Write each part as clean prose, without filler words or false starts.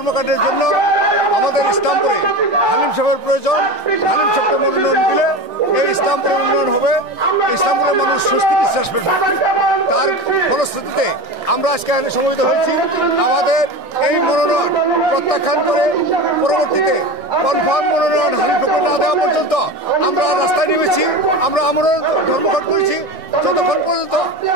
কর্মকাণ্ডের জন্য আমাদের ইসলামপুরে হালিম সাহেবের প্রয়োজন। হালিম সাহেবকে মনোনয়ন দিলে এই ইসলামপুরের উন্নয়ন হবে, ইসলামপুরের মানুষ স্বস্তি বিশ্বাস পাবে। তার ফলশ্রুতিতে আমরা আজকে এখানে সমবেত হয়েছি। আমাদের এই মনোনয়ন প্রত্যাখ্যান করে পরবর্তীতে কনফার্ম মনোনয়ন হালিম সাহেবকে না দেওয়া পর্যন্ত আমরা রাস্তায় নেমেছি। আমরা আমরণ ধর্মঘট করেছি। যতক্ষণ পর্যন্ত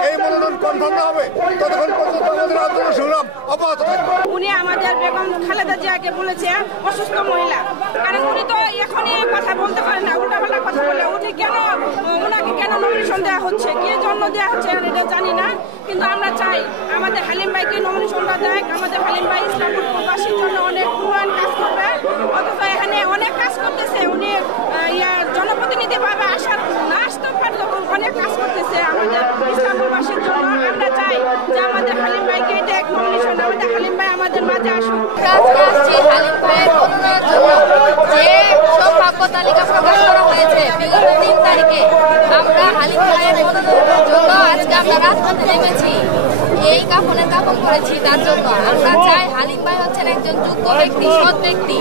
এই মনোনয়ন কনফার্ম না হবে ততক্ষণ পর্যন্ত আমাদের আন্দোলন সংগ্রাম অব্যাহত থাকবে। উনি আমাদের বেগম খালেদা জিয়াকে বলেছে অসুস্থ মহিলা, কারণ উনি তো এখনই কথা বলতে পারে না, উল্টাপাল্টা কথা বলে। উনি কেন ওনাকে কেন নমিনেশন দেওয়া হচ্ছে, কি জন্য দেওয়া হচ্ছে এটা জানি না, কিন্তু আমরা চাই আমাদের হালিম ভাইকে নমিনেশনটা দেয়। আমাদের হালিম ভাই ইসলামপুরবাসীর জন্য অনেক উন্নয়ন কাজ করবে, অথচ এখানে অনেক কাজ করতেছে। উনি জনপ্রতিনিধি ভাবে না আসতে পারলেও অনেক কাজ করতেছে আমাদের ইসলামপুরবাসীর জন্য। আমরা চাই যে আমাদের হালিম ভাইকে এটা এক নমিনেশন, আমাদের হালিম ভাই আমাদের মাঝে আসুন। হালিম ভাইয়ের মনোনয়নের জন্য যে সব ভাগ্য তালিকা প্রকাশ করা হয়েছে বিগত 3 তারিখে, আমরা হালিম ভাইয়ের মনোনয়নের জন্য আজকে আমরা রাজপথে নেমেছি। এই কাফনের কাফন করেছি তার জন্য। আমরা চাই হালিম ভাই হচ্ছেন একজন যোগ্য ব্যক্তি, সৎ ব্যক্তি,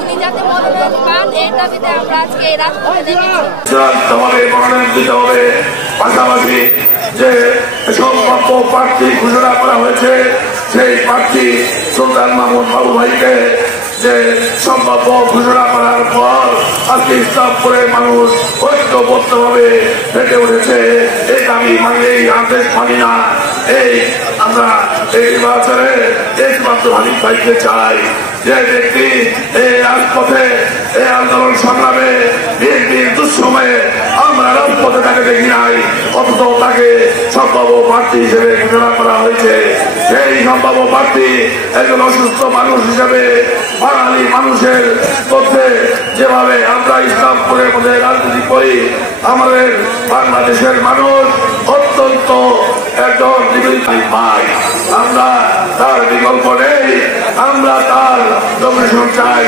উনি যাতে মনোনয়ন পান এই দাবিতে আমরা আজকে এই রাজপথে নেমেছি। মনোনয়ন দিতে হবে, পাশাপাশি যে সম্ভাব্য প্রার্থী ঘোষণা করা হয়েছে সেই প্রার্থী সুলতান মাহমুদ বাবু ভাইকে যে সম্ভাব্য ঘোষণা করার পর আজকে ইসলামপুরের মানুষ ঐক্যবদ্ধভাবে হেঁটে উঠেছে। এই দাবি মানলেই আদেশ মানি না। এই আমরা এই নির্বাচনে একমাত্র হালিম ভাইকে চাই, যে ব্যক্তি এই রাজপথে এই আন্দোলন সংগ্রামে বিএনপির দুঃসময়ে আমরা রাজপথে তাকে দেখি নাই, অথচ তাকে সম্ভাব্য প্রার্থী হিসেবে ঘোষণা করা হয়েছে। সেই সম্ভাব্য প্রার্থী একজন অসুস্থ মানুষ হিসেবে বাঙালি মানুষের মধ্যে যেভাবে আমরা ইসলামপুরের মধ্যে রাজনীতি করি, আমাদের বাংলাদেশের মানুষ অত্যন্ত একজন নিবেদিত পাই। আমরা তার বিকল্প নেই, আমরা তার নমিনেশন চাই।